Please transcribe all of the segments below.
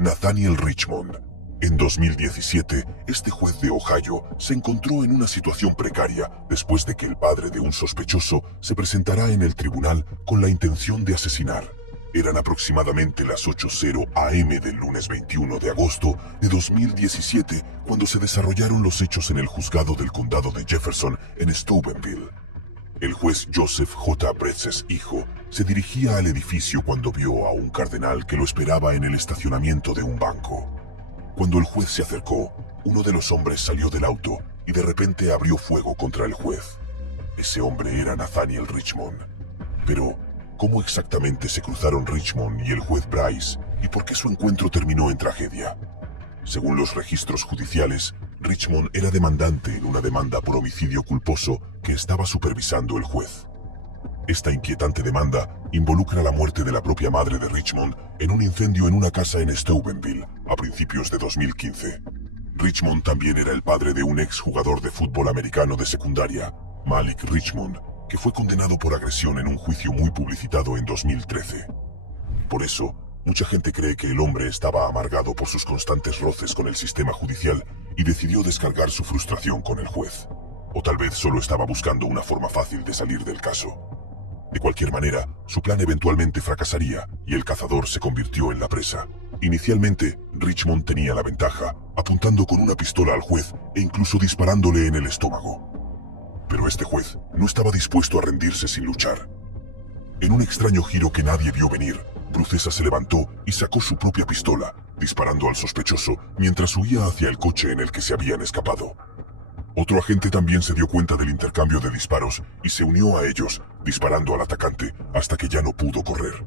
Nathaniel Richmond. En 2017, este juez de Ohio se encontró en una situación precaria después de que el padre de un sospechoso se presentara en el tribunal con la intención de asesinar. Eran aproximadamente las 8:00 am del lunes 21 de agosto de 2017 cuando se desarrollaron los hechos en el juzgado del condado de Jefferson en Steubenville. El juez Joseph J. Bretzes, hijo, se dirigía al edificio cuando vio a un cardenal que lo esperaba en el estacionamiento de un banco. Cuando el juez se acercó, uno de los hombres salió del auto y de repente abrió fuego contra el juez. Ese hombre era Nathaniel Richmond. Pero, ¿cómo exactamente se cruzaron Richmond y el juez Bryce y por qué su encuentro terminó en tragedia? Según los registros judiciales, Richmond era demandante en una demanda por homicidio culposo que estaba supervisando el juez. Esta inquietante demanda involucra la muerte de la propia madre de Richmond en un incendio en una casa en Steubenville a principios de 2015. Richmond también era el padre de un exjugador de fútbol americano de secundaria, Malik Richmond, que fue condenado por agresión en un juicio muy publicitado en 2013. Por eso, mucha gente cree que el hombre estaba amargado por sus constantes roces con el sistema judicial y decidió descargar su frustración con el juez. O tal vez solo estaba buscando una forma fácil de salir del caso. De cualquier manera, su plan eventualmente fracasaría y el cazador se convirtió en la presa. Inicialmente, Richmond tenía la ventaja, apuntando con una pistola al juez e incluso disparándole en el estómago. Pero este juez no estaba dispuesto a rendirse sin luchar. En un extraño giro que nadie vio venir, Brucesa se levantó y sacó su propia pistola, disparando al sospechoso mientras huía hacia el coche en el que se habían escapado. Otro agente también se dio cuenta del intercambio de disparos y se unió a ellos, disparando al atacante hasta que ya no pudo correr.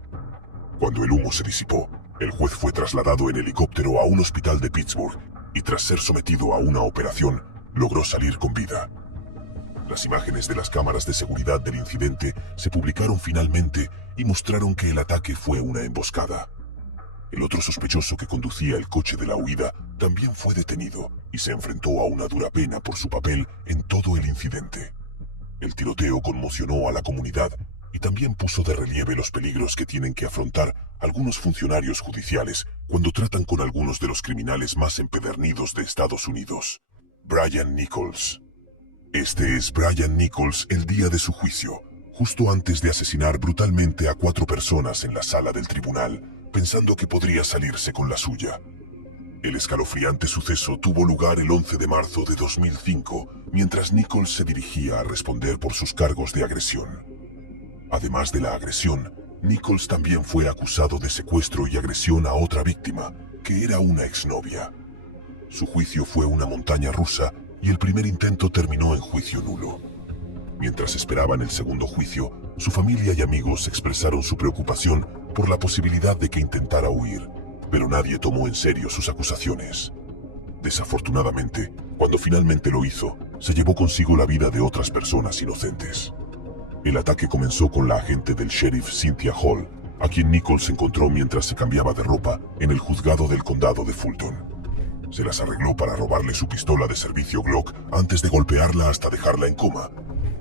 Cuando el humo se disipó, el juez fue trasladado en helicóptero a un hospital de Pittsburgh y tras ser sometido a una operación, logró salir con vida. Las imágenes de las cámaras de seguridad del incidente se publicaron finalmente y mostraron que el ataque fue una emboscada. El otro sospechoso que conducía el coche de la huida también fue detenido y se enfrentó a una dura pena por su papel en todo el incidente. El tiroteo conmocionó a la comunidad y también puso de relieve los peligros que tienen que afrontar algunos funcionarios judiciales cuando tratan con algunos de los criminales más empedernidos de Estados Unidos. Brian Nichols. Este es Brian Nichols el día de su juicio, justo antes de asesinar brutalmente a 4 personas en la sala del tribunal, pensando que podría salirse con la suya. El escalofriante suceso tuvo lugar el 11 de marzo de 2005, mientras Nichols se dirigía a responder por sus cargos de agresión. Además de la agresión, Nichols también fue acusado de secuestro y agresión a otra víctima, que era una exnovia. Su juicio fue una montaña rusa y el primer intento terminó en juicio nulo. Mientras esperaban el segundo juicio, su familia y amigos expresaron su preocupación por la posibilidad de que intentara huir, pero nadie tomó en serio sus acusaciones. Desafortunadamente, cuando finalmente lo hizo, se llevó consigo la vida de otras personas inocentes. El ataque comenzó con la agente del sheriff Cynthia Hall, a quien Nichols encontró mientras se cambiaba de ropa en el juzgado del condado de Fulton. Se las arregló para robarle su pistola de servicio Glock antes de golpearla hasta dejarla en coma.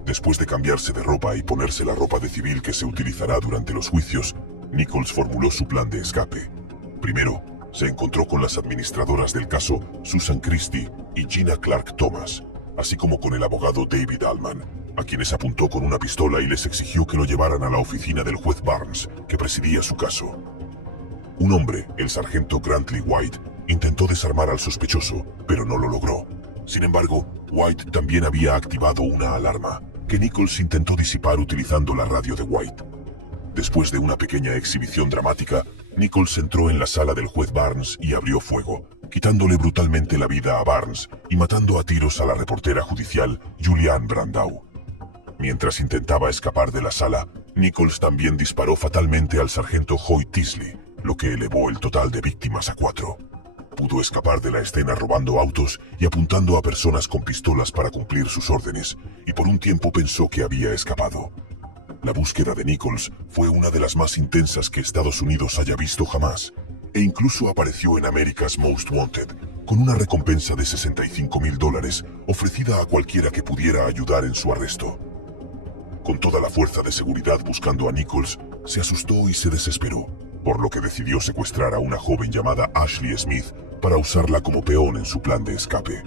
Después de cambiarse de ropa y ponerse la ropa de civil que se utilizará durante los juicios, Nichols formuló su plan de escape. Primero, se encontró con las administradoras del caso Susan Christie y Gina Clark Thomas, así como con el abogado David Allman, a quienes apuntó con una pistola y les exigió que lo llevaran a la oficina del juez Barnes, que presidía su caso. Un hombre, el sargento Grantley White, intentó desarmar al sospechoso, pero no lo logró. Sin embargo, White también había activado una alarma, que Nichols intentó disipar utilizando la radio de White. Después de una pequeña exhibición dramática, Nichols entró en la sala del juez Barnes y abrió fuego, quitándole brutalmente la vida a Barnes y matando a tiros a la reportera judicial Julianne Brandau. Mientras intentaba escapar de la sala, Nichols también disparó fatalmente al sargento Hoyt Tisley, lo que elevó el total de víctimas a 4. Pudo escapar de la escena robando autos y apuntando a personas con pistolas para cumplir sus órdenes, y por un tiempo pensó que había escapado. La búsqueda de Nichols fue una de las más intensas que Estados Unidos haya visto jamás, e incluso apareció en America's Most Wanted, con una recompensa de $65,000 ofrecida a cualquiera que pudiera ayudar en su arresto. Con toda la fuerza de seguridad buscando a Nichols, se asustó y se desesperó. por lo que decidió secuestrar a una joven llamada Ashley Smith para usarla como peón en su plan de escape.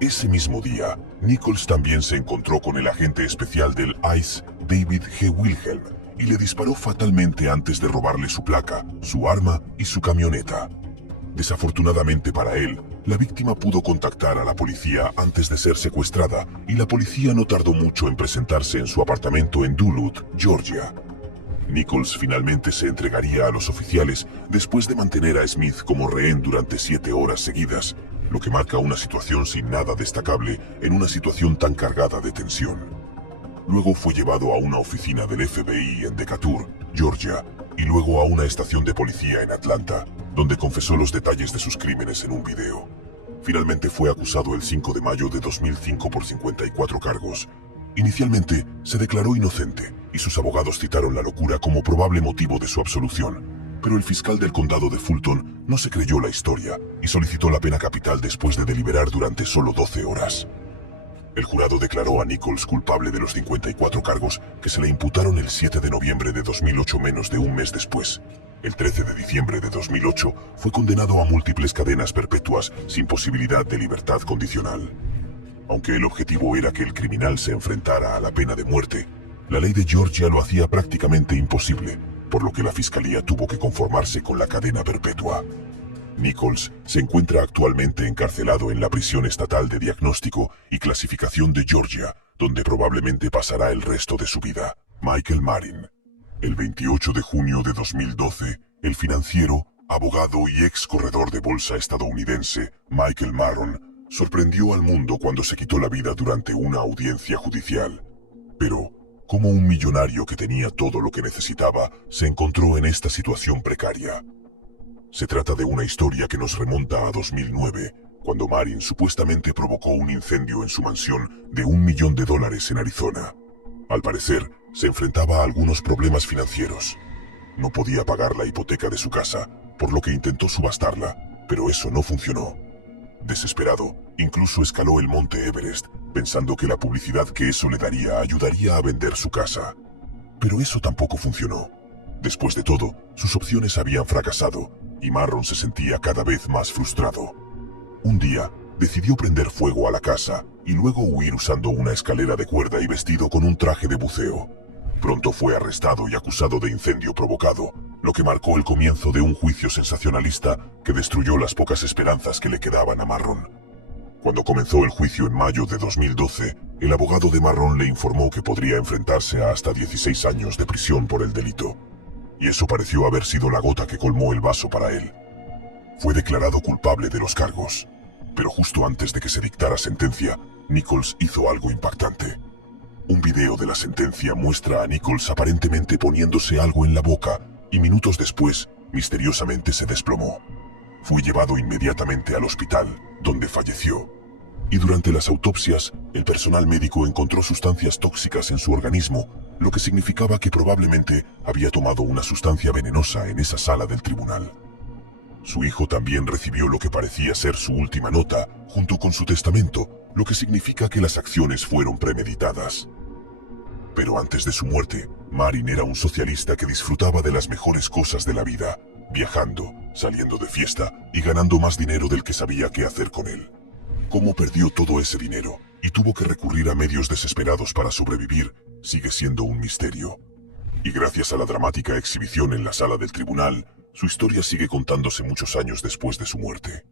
Ese mismo día, Nichols también se encontró con el agente especial del ICE, David G. Wilhelm, y le disparó fatalmente antes de robarle su placa, su arma y su camioneta. Desafortunadamente para él, la víctima pudo contactar a la policía antes de ser secuestrada y la policía no tardó mucho en presentarse en su apartamento en Duluth, Georgia. Nichols finalmente se entregaría a los oficiales después de mantener a Smith como rehén durante 7 horas seguidas, lo que marca una situación sin nada destacable en una situación tan cargada de tensión. Luego fue llevado a una oficina del FBI en Decatur, Georgia, y luego a una estación de policía en Atlanta, donde confesó los detalles de sus crímenes en un video. Finalmente fue acusado el 5 de mayo de 2005 por 54 cargos. Inicialmente se declaró inocente y sus abogados citaron la locura como probable motivo de su absolución, pero el fiscal del condado de Fulton no se creyó la historia y solicitó la pena capital después de deliberar durante solo 12 horas. El jurado declaró a Nichols culpable de los 54 cargos que se le imputaron el 7 de noviembre de 2008, menos de un mes después. El 13 de diciembre de 2008 fue condenado a múltiples cadenas perpetuas sin posibilidad de libertad condicional. Aunque el objetivo era que el criminal se enfrentara a la pena de muerte, la ley de Georgia lo hacía prácticamente imposible, por lo que la fiscalía tuvo que conformarse con la cadena perpetua. Nichols se encuentra actualmente encarcelado en la prisión estatal de diagnóstico y clasificación de Georgia, donde probablemente pasará el resto de su vida. Michael Marin. El 28 de junio de 2012, el financiero, abogado y ex corredor de bolsa estadounidense, Michael Maron, sorprendió al mundo cuando se quitó la vida durante una audiencia judicial. Pero, ¿cómo un millonario que tenía todo lo que necesitaba se encontró en esta situación precaria? Se trata de una historia que nos remonta a 2009, cuando Marin supuestamente provocó un incendio en su mansión de $1 millón en Arizona. Al parecer, se enfrentaba a algunos problemas financieros. No podía pagar la hipoteca de su casa, por lo que intentó subastarla, pero eso no funcionó. Desesperado, incluso escaló el monte Everest, pensando que la publicidad que eso le daría ayudaría a vender su casa. Pero eso tampoco funcionó. Después de todo, sus opciones habían fracasado, y Marron se sentía cada vez más frustrado. Un día, decidió prender fuego a la casa, y luego huir usando una escalera de cuerda y vestido con un traje de buceo. Pronto fue arrestado y acusado de incendio provocado, lo que marcó el comienzo de un juicio sensacionalista que destruyó las pocas esperanzas que le quedaban a Marron. Cuando comenzó el juicio en mayo de 2012, el abogado de Marron le informó que podría enfrentarse a hasta 16 años de prisión por el delito. Y eso pareció haber sido la gota que colmó el vaso para él. Fue declarado culpable de los cargos, pero justo antes de que se dictara sentencia, Nichols hizo algo impactante. Un video de la sentencia muestra a Nichols aparentemente poniéndose algo en la boca, y minutos después, misteriosamente se desplomó. Fue llevado inmediatamente al hospital, donde falleció. Y durante las autopsias, el personal médico encontró sustancias tóxicas en su organismo, lo que significaba que probablemente había tomado una sustancia venenosa en esa sala del tribunal. Su hijo también recibió lo que parecía ser su última nota, junto con su testamento, lo que significa que las acciones fueron premeditadas. Pero antes de su muerte, Marin era un socialista que disfrutaba de las mejores cosas de la vida, viajando, saliendo de fiesta y ganando más dinero del que sabía qué hacer con él. Cómo perdió todo ese dinero y tuvo que recurrir a medios desesperados para sobrevivir sigue siendo un misterio. Y gracias a la dramática exhibición en la sala del tribunal, su historia sigue contándose muchos años después de su muerte.